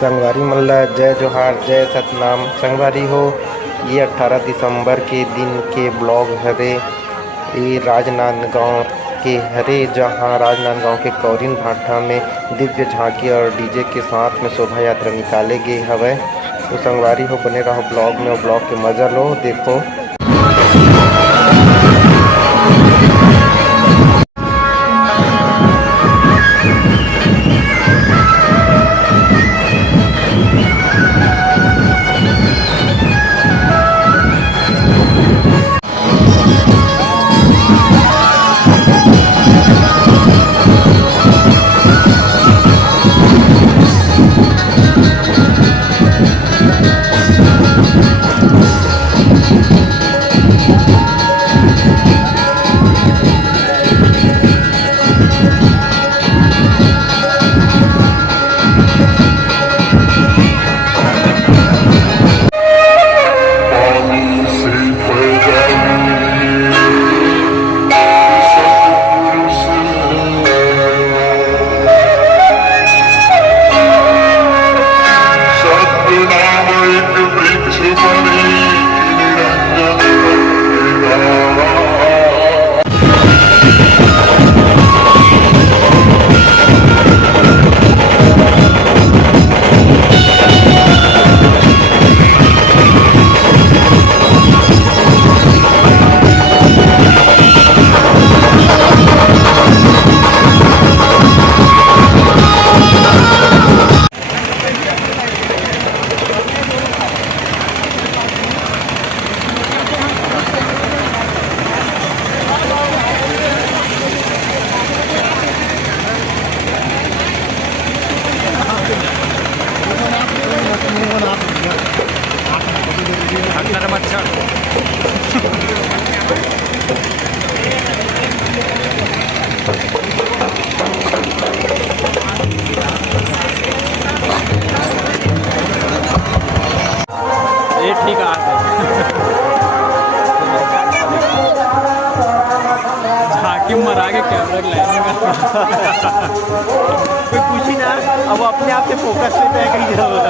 संगवारी मन ल जय जोहार जय सतनाम। संगवारी हो, ये 18 दिसंबर के दिन के ब्लॉग हरे। ये राजनांदगांव के हरे, जहां राजनांदगांव के कौरिन भाठा में दिव्य झांकी और डीजे के साथ में शोभा यात्रा निकाले गए हवे। तो संगवारी हो, बने रहो ब्लॉग में और ब्लॉग के मजा लो। देखो ये ठीक है झांकी मरा के कैमरा लाएंगे कोई पूछी ना, अब अपने आप से फोकस लेते हैं कहीं जगह